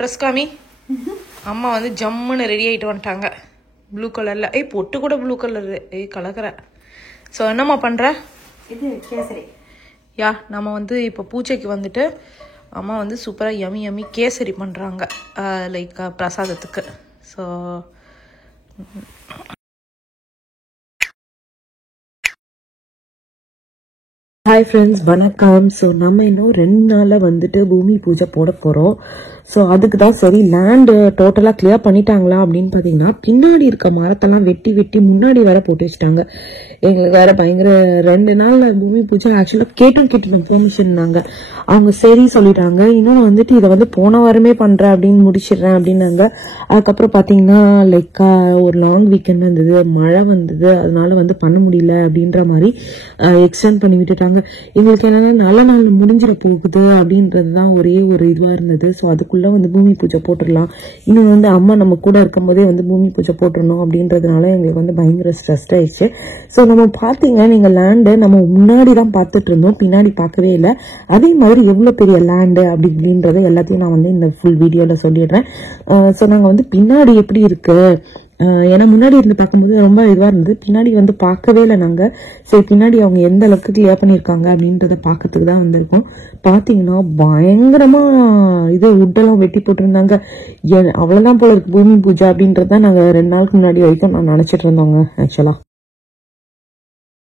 Dress காமி. அம்மா வந்து ஜம்முன்னு ரெடி ஆகிட்டு வந்துட்டாங்க ப்ளூ கலரில். பொட்டு கூட ப்ளூ கலர். கலக்கிற. ஸோ என்னம்மா பண்ணுற? இது கேசரி. நம்ம வந்து இப்போ பூஜைக்கு வந்துட்டு அம்மா வந்து சூப்பராக யம்மி கேசரி பண்ணுறாங்க, லைக் பிரசாதத்துக்கு. ஸோ ஹாய் ஃப்ரெண்ட்ஸ், வணக்கம். ஸோ நம்ம இன்னும் 2 நாளில் வந்துட்டு பூமி பூஜை போட போகிறோம். ஸோ அதுக்கு தான் சரி லேண்டு டோட்டலாக கிளியர் பண்ணிட்டாங்களா அப்படின்னு பார்த்தீங்கன்னா பின்னாடி இருக்க மரத்தெல்லாம் வெட்டி முன்னாடி வேற போட்டு வச்சுட்டாங்க. எங்களுக்கு வேற பயங்கர 2 நாள் பூமி பூஜை. ஆக்சுவலாக கேட்டோம் பெர்மிஷன்னாங்க. அவங்க சரி சொல்லிட்டாங்க. இன்னும் வந்துட்டு இதை வந்து போன வாரமே பண்ணுறேன் அப்படின்னு முடிச்சிடுறேன் அப்படின்னாங்க. அதுக்கப்புறம் பார்த்தீங்கன்னா லைக் ஒரு லாங் வீக்கெண்ட் வந்தது, மழை வந்தது, அதனால வந்து பண்ண முடியல அப்படின்ற மாதிரி எக்ஸ்டெண்ட் பண்ணி விட்டுட்டாங்க. எங்களுக்கு என்னன்னா நல்ல நாள் முடிஞ்சிட போகுது அப்படின்றது தான் ஒரே ஒரு இதுவாக இருந்தது. ஸோ அதுக்குள்ள வந்து பூமி பூஜை போட்டுடலாம், இன்னும் வந்து அம்மா நம்ம கூட இருக்கும் போதே வந்து பூமி பூஜை போட்டுடணும் அப்படின்றதுனால எங்களுக்கு வந்து பயங்கர ஸ்ட்ரெஸ் ஆயிடுச்சு. ஸோ நம்ம பார்த்தீங்கன்னா நீங்கள் லேண்டு நம்ம முன்னாடி தான் பார்த்துட்டு இருந்தோம், பின்னாடி பார்க்கவே இல்லை. அதே மாதிரி எவ்வளோ பெரிய லேண்டு அப்படின்றத எல்லாத்தையும் நான் வந்து இந்த ஃபுல் வீடியோவில் சொல்லிடுறேன். ஸோ நாங்கள் வந்து பின்னாடி எப்படி இருக்கு, ஏன்னா முன்னாடி இருந்து பார்க்கும்போது ரொம்ப இதுவாக இருந்தது, பின்னாடி வந்து பார்க்கவே இல்லை நாங்கள். சரி பின்னாடி அவங்க எந்த அளவுக்கு கிளியர் பண்ணியிருக்காங்க அப்படின்றத பார்க்கறதுக்கு தான் வந்திருக்கோம். பார்த்தீங்கன்னா பயங்கரமாக இது உட்டெல்லாம் வெட்டி போட்டிருந்தாங்க. அவ்வளோதான் போல இருக்கு பூமி பூஜை அப்படின்றது தான் நாங்கள் 2 நாளுக்கு முன்னாடி வரைக்கும் நான் நினச்சிட்டு இருந்தோங்க. ஆக்சுவலாக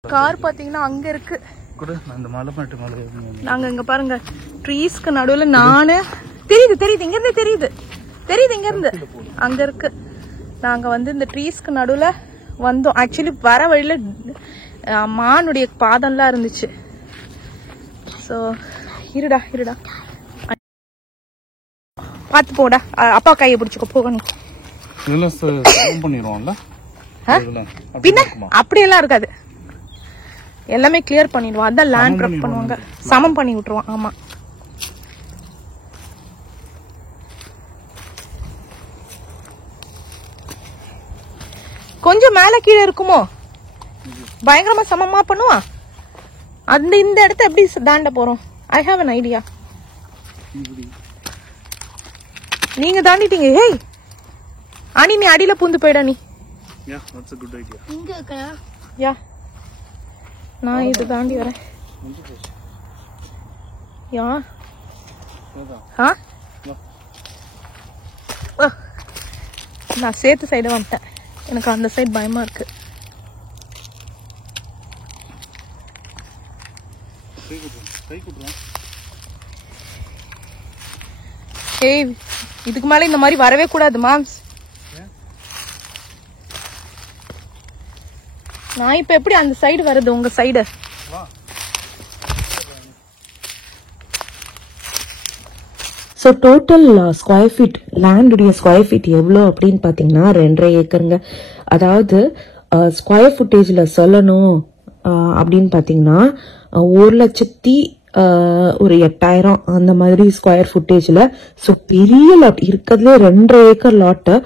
கார் பார்த்தீங்கன்னா அங்கே இருக்கு. நாங்க இங்க பாருங்க ட்ரீஸ்க்கு நடுவுல நானு தெரியுது இங்க இருந்து அங்க இருக்கு. நாங்க வந்து இந்த ட்ரீஸ்க்கு நடுவுல வந்தோம். ஆக்சுவலி வர வழியில மானுடைய பாதம்லாம் இருந்துச்சு. ஸோ இருடா பார்த்து போடா, அப்பா கையை பிடிச்சிக்கோ போகணும். பின்ன அப்படியெல்லாம் இருக்காது, எல்லாமே கிளியர் பண்ணிடுவான். அதான் லேண்ட் ப்ரெப் பண்ணுவாங்க, சமம் பண்ணி விட்டுருவான். ஆமா கொஞ்சம் மேல கீழே இருக்குமோ, பயங்கரமா சமமா பண்ணுவான். அந்த இந்த இடத்த எப்படி தாண்ட போறோம்? I have an idea. நீங்க தாண்டிட்டீங்க. ஹேய் அனி, நீ அடியில பூந்து போயிட நீ. யா நான் இது தாண்டி வரேன். நான் சேத்து சைடு வந்துட்டேன். எனக்கு அந்த சைடு பயமா இருக்கு. ஏய் இதுக்கு மேல இந்த மாதிரி வரவே கூடாது மாம்ஸ். நான் இப்ப எப்படி அந்த சைடு வருது, உங்க side? So total square feet லேண்டுடைய ஸ்கொயர் ஃபீட் எவ்வளோ அப்படின்னு பார்த்தீங்கன்னா 2.5 ஏக்கருங்க. அதாவது ஸ்கொயர் ஃபுட்டேஜில் சொல்லணும் அப்படின்னு பார்த்தீங்கன்னா 1,08,000 அந்த மாதிரி ஸ்கொயர் ஃபுட்டேஜில். ஸோ பெரிய லாட் இருக்கிறதுலே 2.5 ஏக்கர் லாட்டு.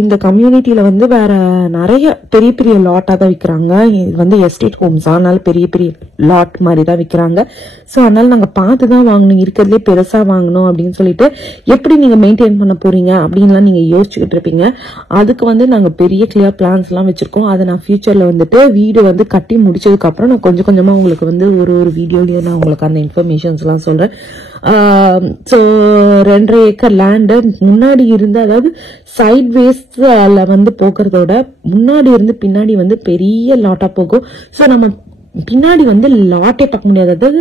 இந்த கம்யூனிட்டியில வந்து வேற நிறைய பெரிய லாட்டாக தான் விற்கிறாங்க. இது வந்து எஸ்டேட் ஹோம்ஸ், அதனால பெரிய லாட் மாதிரி தான் விற்கிறாங்க. ஸோ அதனால நாங்கள் பார்த்து தான் வாங்கணும், இருக்கிறதுலே பெருசாக வாங்கணும் அப்படின்னு சொல்லிட்டு. எப்படி நீங்கள் மெயின்டைன் பண்ண போறீங்க அப்படின்லாம் நீங்கள் யோசிச்சுக்கிட்டு இருப்பீங்க. அதுக்கு வந்து நாங்கள் பெரிய கிளியர் பிளான்ஸ்லாம் வச்சிருக்கோம். அதை நான் ஃபியூச்சரில் வந்துட்டு வீடு வந்து கட்டி முடிச்சதுக்கப்புறம் நான் கொஞ்சம் கொஞ்சமாக உங்களுக்கு வந்து ஒரு வீடியோலையும் நான் உங்களுக்கு அந்த இன்ஃபர்மேஷன்ஸ்லாம் சொல்கிறேன். ஸோ 2.5 ஏக்கர் லேண்டு முன்னாடி இருந்து, அதாவது சைட் வேஸ்ட்ல வந்து போகிறதோட முன்னாடி இருந்து பின்னாடி வந்து பெரிய லாட்டா போகும். ஸோ நம்ம பின்னாடி வந்து லாட்டே பார்க்க முடியாது, அதாவது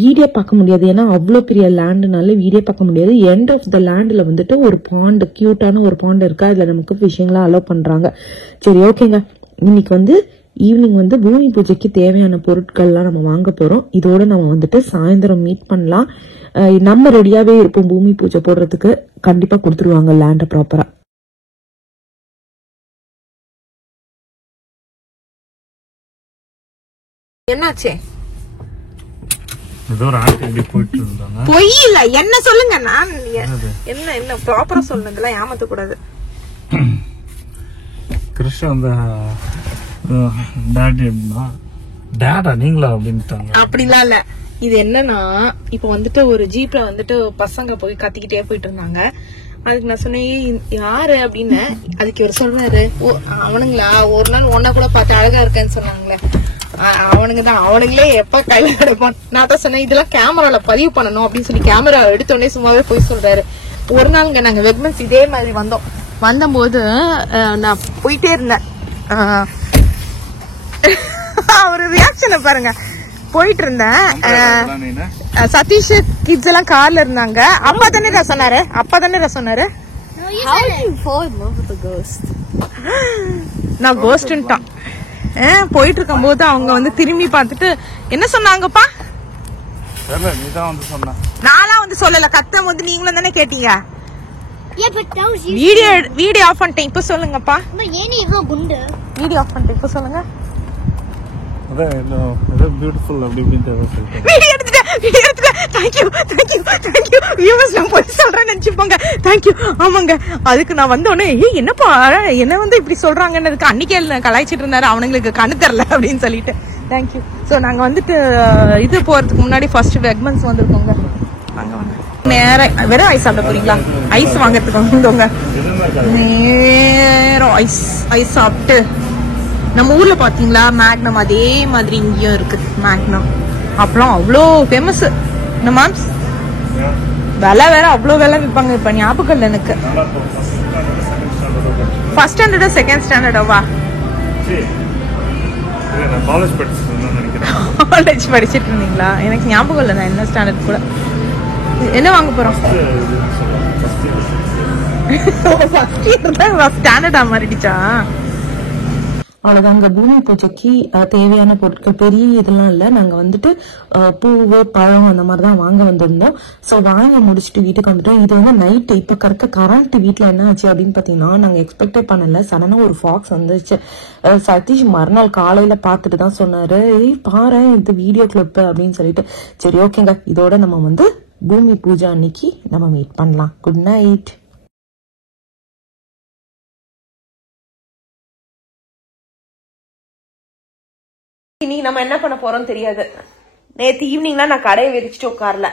வீடியோ பார்க்க முடியாது. ஏன்னா அவ்வளோ பெரிய லேண்டுனால வீடியோ பார்க்க முடியாது. எண்ட் ஆஃப் த லேண்டில் வந்துட்டு ஒரு பாண்டு, கியூட்டான ஒரு பாண்டு இருக்கு. அதில் நமக்கு ஃபிஷிங்லாம் அலோவ் பண்ணுறாங்க. சரி ஓகேங்க, இன்னைக்கு வந்து ஈவினிங் வந்து பூமி பூஜைக்கு தேவையான பொருட்கள்லாம் நம்ம வாங்க போறோம். இதோட நம்ம வந்துட்டு சாயந்தரம் மீட் பண்ணலாம். நம்ம ரெடியாவே இருப்போம் பூமி பூஜை போடுறதுக்கு. கண்டிப்பா கொடுத்துருவாங்க லேண்ட ப்ராப்பரா. என்னாச்சே? பொய் இல்ல, என்ன சொல்லுங்க. நான் என்ன ப்ராப்பரா சொல்லுங்க, ஏமாத்த கூடாது. கிருஷ்ண அந்த டாடி டேடா நீங்களா அப்படின்ட்டாங்க. அப்படிலாம் இல்ல, இது என்னன்னா இப்ப வந்துட்டு ஒரு ஜீப்ல வந்துட்டு பசங்க போய் கத்திக்கிட்டே போயிட்டு இருந்தாங்க. அதுக்கு நான் சொன்னேன் யாரு அப்படின்னு. அதுக்கு இவர் சொல்றாரு, அவனுங்களா ஒரு நாள் ஒன்னா கூட பார்த்து அழகா இருக்கேன்னு சொன்னாங்களே அவனுங்கதான். அவனுங்களே எப்ப கையில எடுப்பான். நான் தான் சொன்னேன் இதெல்லாம் கேமரால பதிவு பண்ணணும் அப்படின்னு சொல்லி கேமரா எடுத்தோடனே சும்மாவே போய் சொல்றாரு. ஒரு நாளுங்க நாங்க வெக்மன்ஸ் இதே மாதிரி வந்தபோது நான் போயிட்டே இருந்தேன். ஒரு ரியாக்ஷனை பாருங்க. போயிட்டு இருந்தேன். சதீஷ் கிட்ஸ் எல்லாம் கார்ல இருந்தாங்க. அப்பா தானே சொன்னாரு நான் கோஸ்ட்ன்ட்டான். போயிட்டு இருக்கும் போது அவங்க வந்து திரும்பி பார்த்துட்டு என்ன சொன்னாங்கப்பா? நான்லாம் வந்து சொல்லல. கத்தும் போது நீங்களும் தானே கேட்டீங்க. வீடியோ ஆஃப் பண்ணிட்டேன். இப்ப சொல்லுங்கப்பா. வீடியோ ஆஃப் பண்ணிட்டேன். இப்ப சொல்லுங்க. பியூட்டிஃபுல் அப்படி வீடியோ எடுத்துட்டேன். Thank you viewers. நான் போய் சொல்றேன்னு நினைச்சுப்பாங்க. தேங்க்யூ. ஆமாங்க. அதுக்கு நான் வந்த உடனே என்னப்பா என்ன வந்து இப்படி சொல்றாங்கன்னு அன்னைக்கே கலாய்ச்சிட்டு இருந்தாரு. அவனுங்களுக்கு கண்ணு தரல அப்படின்னு சொல்லிட்டு தேங்க்யூ. ஸோ நாங்க வந்துட்டு இது போறதுக்கு முன்னாடி ஃபர்ஸ்ட் வெக்மன்ஸ் வந்திருக்கோங்க. நேரம் வெறும் ஐஸ் சாப்பிட போறீங்களா? ஐஸ் வாங்கறதுக்கு வந்தோங்க. நேரம் ஐஸ் சாப்பிட்டு நம்ம ஊர்ல பாத்தீங்களா மேக்னம், அதே மாதிரி இங்கேயும் இருக்கு மேக்னம். அப்புறம் அவ்வளோ ஃபேமஸ் இந்த மாம்ஸ். விலை வேற அவ்வளோ விலை விற்பாங்க. இப்ப ஞாபகம் இல்லை எனக்கு. ஃபர்ஸ்ட் ஸ்டாண்டர்டா செகண்ட் ஸ்டாண்டர்டாவா? காலேஜ் படிச்சிட்டு இருந்தீங்களா? எனக்கு ஞாபகம் இல்லை நான் என்ன ஸ்டாண்டர்ட் கூட. என்ன வாங்க போறோம்? ஸ்டாண்டர்டா மாறிடுச்சா? அவ்வளவுதாங்க. பூமி பூஜைக்கு தேவையான பொருட்கள் பெரிய இதெல்லாம் இல்ல. நாங்க வந்துட்டு பூவு பழம் அந்த மாதிரிதான் வாங்க வந்திருந்தோம். சோ வாங்க முடிச்சுட்டு வீட்டுக்கு வந்துட்டோம். இது வந்து நைட். இப்ப கரண்ட் வீட்டுல என்ன ஆச்சு அப்படின்னு பாத்தீங்கன்னா நாங்க எக்ஸ்பெக்டே பண்ணல. சடனா ஒரு ஃபாக்ஸ் வந்துச்சு. சதீஷ் மறுநாள் காலையில பாத்துட்டு தான் சொன்னாரு, பாரு இது வீடியோ கிளிப் அப்படின்னு சொல்லிட்டு. சரி ஓகேங்க, இதோட நம்ம வந்து பூமி பூஜை அன்னைக்கு நம்ம மீட் பண்ணலாம். Good night. இன்னைக்கு நம்ம என்ன பண்ண போறோம் தெரியாது. நேத்து ஈவினிங்லாம் நான் கடையை விரிச்சிட்டு உட்காரல.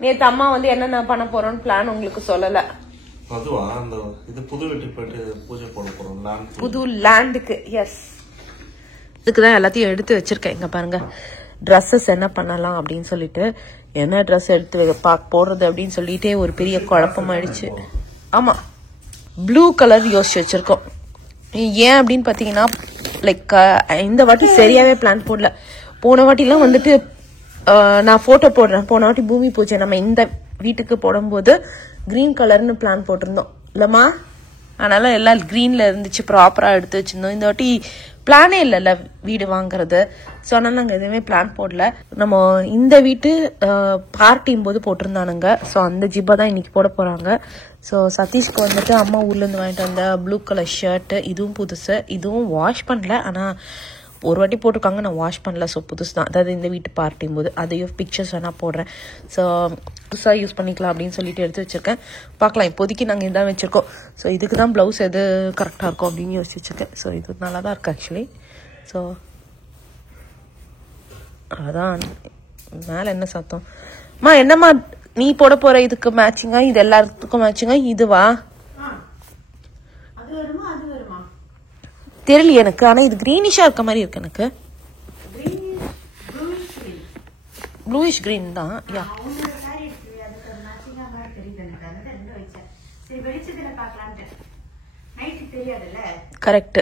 நேத்து அம்மா வந்து என்ன பண்ண போறோம்னு பிளான் உங்களுக்கு சொல்லல. அதுவா அந்த இது புது வீட்டுக்கு போயிட்டு பூஜை போட போறோம். புது லேண்டுக்கு. எஸ், இதுக்குதான் எல்லாத்தையும் எடுத்து வச்சிருக்கேன். இங்க பாருங்க, ட்ரெஸ்ஸஸ் என்ன பண்ணலாம் அப்படின்னு சொல்லிட்டு. என்ன ட்ரெஸ் எடுத்து போடுறது அப்படின்னு சொல்லிட்டே ஒரு பெரிய குழப்பமாயிடுச்சு. ஆமா, ப்ளூ கலர் யோசிச்சு வச்சிருக்கோம். ஏன் அப்படின்னு பாத்தீங்கன்னா லைக் இந்த வாட்டி சரியாவே பிளான் போடல. போன வாட்டிலாம் வந்துட்டு நான் போட்டோ போடுறேன். போன வாட்டி பூமி பூஜை நம்ம இந்த வீட்டுக்கு போடும்போது கிரீன் கலர்னு பிளான் போட்டிருந்தோம் இல்லம்மா. அதனால எல்லாம் கிரீன்ல இருந்துச்சு, ப்ராப்பரா எடுத்து வச்சிருந்தோம். இந்த வாட்டி பிளானே இல்லைல்ல வீடு வாங்குறது. ஸோ அதனால நாங்கள் எதுவுமே பிளான் போடல. நம்ம இந்த வீட்டு பார்ட்டியும் போது போட்டிருந்தானுங்க. ஸோ அந்த ஜிப்பா தான் இன்னைக்கு போட போறாங்க. ஸோ சதீஷ்க்கு வந்துட்டு அம்மா ஊர்ல இருந்து வாங்கிட்டு வந்த ப்ளூ கலர் ஷர்ட், இதுவும் புதுசு. இதுவும் வாஷ் பண்ணல, ஆனா ஒரு வாட்டி போட்டிருக்காங்க, நான் வாஷ் பண்ணல. ஸோ புதுசு தான். அதாவது இந்த வீட்டு பார்ட்டியும் போது அதையும் பிக்சர்ஸ் வேணா போடுறேன். ஸோ புதுசாக யூஸ் பண்ணிக்கலாம் அப்படின்னு சொல்லிட்டு எடுத்து வச்சிருக்கேன். பார்க்கலாம். இப்போதைக்கு நாங்கள் இதான் வச்சிருக்கோம். ஸோ இதுக்கு தான் ப்ளவுஸ் எது கரெக்டாக இருக்கும் அப்படின்னு யோசிச்சு வச்சிருக்கேன். ஸோ இது நல்லா தான் இருக்கு ஆக்சுவலி. ஸோ அதான் மேலே என்ன சத்தம் மா? என்னம்மா நீ போட போற இதுக்கு மேட்சிங்கா? இது எல்லாத்துக்கும் மேட்சிங்கா? இதுவா தெரியல எனக்கு. ஆனா இது கிரீனிஷா இருக்க மாதிரி இருக்கு எனக்கு. ப்ளூயிஷ் கிரீன் தான். Yeah correct.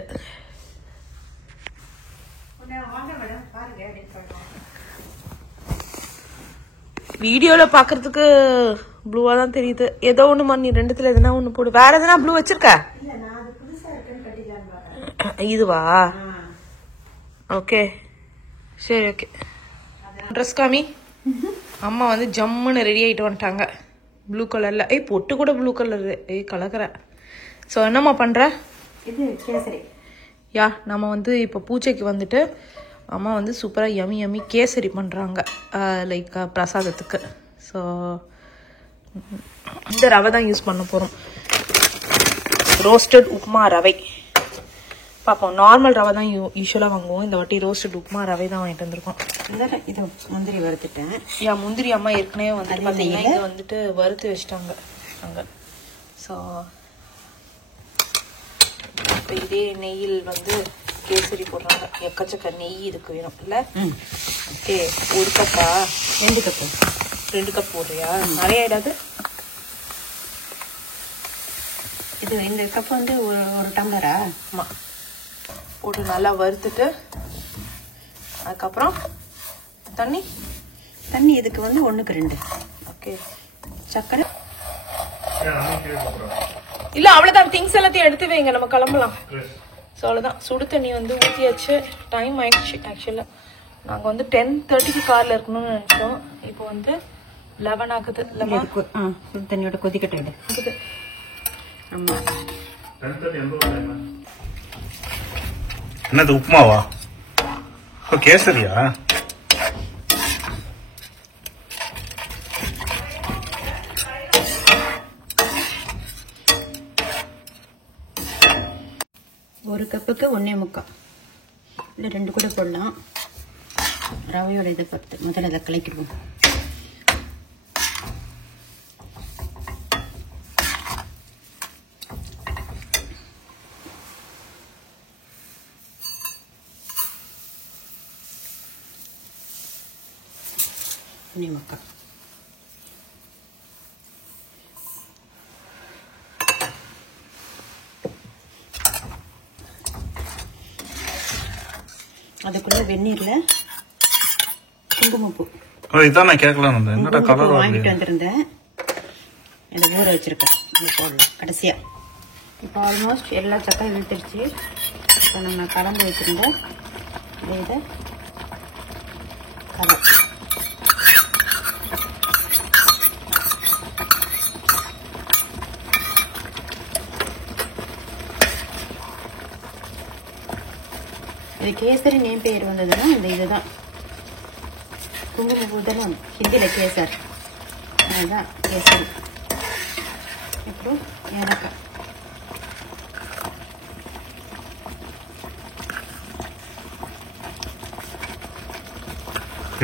வீடியோல பாக்குறதுக்கு ப்ளூவா தான் தெரியுது. ஏதோ ஒண்ணுமா, நீ ரெண்டுத்துல எதுனா ஒண்ணு போடு. வேற எதுனா ப்ளூ வச்சிருக்க? இதுவா? ஓகே சரி ஓகே. ட்ரெஸ் காமி. அம்மா வந்து ஜம்முன்னு ரெடி ஆயிட்டு வந்துட்டாங்க ப்ளூ கலர்ல. பொட்டு கூட ப்ளூ கலர். கலக்குற. ஸோ என்னம்மா பண்ற? இது கேசரி. யா நம்ம வந்து இப்போ பூஜைக்கு வந்துட்டு அம்மா வந்து சூப்பராக யம்மி கேசரி பண்ணுறாங்க லைக் பிரசாதத்துக்கு. ஸோ இந்த ரவை தான் யூஸ் பண்ண போகிறோம். ரோஸ்டட் உப்புமா ரவை. பாப்போம். நார்மல் ரவை தான் யூஸ்வலா வாங்குவோம். இந்த வாட்டி ரோஸ்டட் உப்புமா ரவை தான் வாங்கிட்டு வந்திருக்கோம். இது முந்திரி வறுத்துட்டேன். முந்திரி அம்மா ஏற்கனவே வந்து பாத்தீங்கன்னா இது வந்துட்டு வறுத்து வச்சிட்டாங்க அங்க. ஸோ இப்போ இதே நெய்யில் வந்து கேசரி போடுறாங்க. எக்கச்சக்க நெய் இதுக்கு வேணும் இல்ல? ஓகே. 1 கப்பா? 2 கப்பு. 2 கப் போடுறியா? நிறைய ஆயிடாது? இது இந்த கப் வந்து ஒரு டம்ளரா? ஆமா. போட்டு நல்லா வறுத்துட்டு அதுக்கப்புறம் தண்ணி இதுக்கு வந்து 1க்கு 2. ஓகே. சக்கரை இல்ல அவ்வளவுதான். திங்ஸ் எல்லாத்தையும் எடுத்து வைங்க, நம்ம கிளம்பலாம். ஸோ அவ்வளவுதான். சுடு தண்ணி வந்து ஊற்றியாச்சு. டைம் ஆயிடுச்சு. ஆக்சுவலா நாங்க வந்து 10:30க்கு கார்ல இருக்கணும்னு நினைச்சோம். இப்போ வந்து 11 ஆகுது. சுடு தண்ணியோட கொதிக்கட்டும். ஆமா. என்னது உப்புமாவா? கேசரியா? ஒரு கப்புக்கு 1.25 இல்லை 2 கூட போடலாம். ரவையோட இதை பொறுத்து முதல்ல இதை கலக்கிடுவோம். அதுக்குள்ள வெந்நீர்ல குங்குமப்பூ இதான் நான் கேட்கலாம் வாங்கிட்டு வந்திருந்தேன். இதை ஊற வச்சிருக்கேன். போடலாம் கடைசியா. இப்போ ஆல்மோஸ்ட் எல்லா சக்கரை இழுத்துருச்சு. இப்போ நம்ம கலந்து வச்சிருந்த இதை இது கேசரி நேம் பேர் வந்ததுன்னா இந்த இதுதான் குங்குமப்பூ தானே ஹிந்தியில கேசர். அதுதான் கேசரி. அப்புறம் ஏலக்காய்.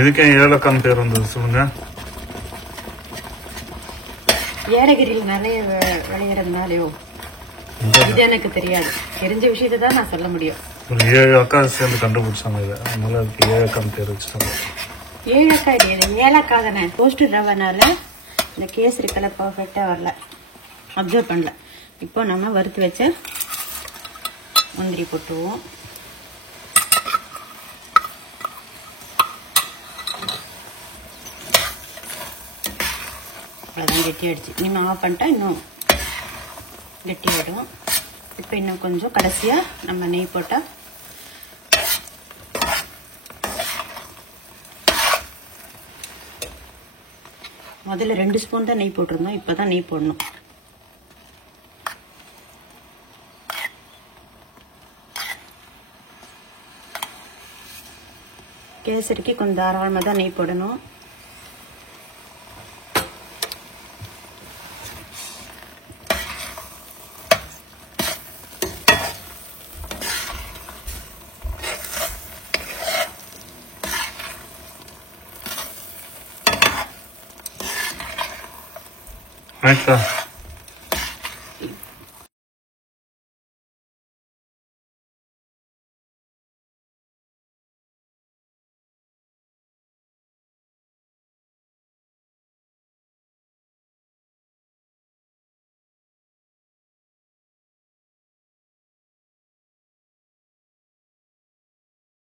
எதுக்கு ஏலக்காய் பேர் வந்தது சொல்லுங்க. ஏலகிரியில் நிறைய விளையிறதுனாலயோ இது எனக்கு தெரியாது. தெரிஞ்ச விஷயத்தை தான் நான் சொல்ல முடியும். ஒரு 7 அக்கா சேர்ந்து கண்டுபிடிச்சாங்க இதை. அதனால அதுக்கு ஏலக்காய் பேர் வச்சுட்டாங்க. ஏலக்காய் இல்லையா? ஏலக்காய் தானே. ரோஸ்ட் ரவைனால இந்த கேசரி கலர் பர்ஃபெக்டா வரல, அப்சர்வ் பண்ணல. இப்போ நம்ம வறுத்து வச்ச முந்திரி போட்டுருவோம். அவ்வளோதான், கெட்டியாயிடுச்சு. இனிமேல் ஆஃப் பண்ணிட்டா இன்னும் கெட்டியாயிடும். இப்போ இன்னும் கொஞ்சம் கடைசியாக நம்ம நெய் போட்டால் முதல்ல 2 ஸ்பூன் தான் நெய் போட்டிருந்தோம். இப்போ தான் நெய் போடணும். கேசரிக்கு கொஞ்சம் தாராளமாக தான் நெய் போடணும். ஆயிட்டா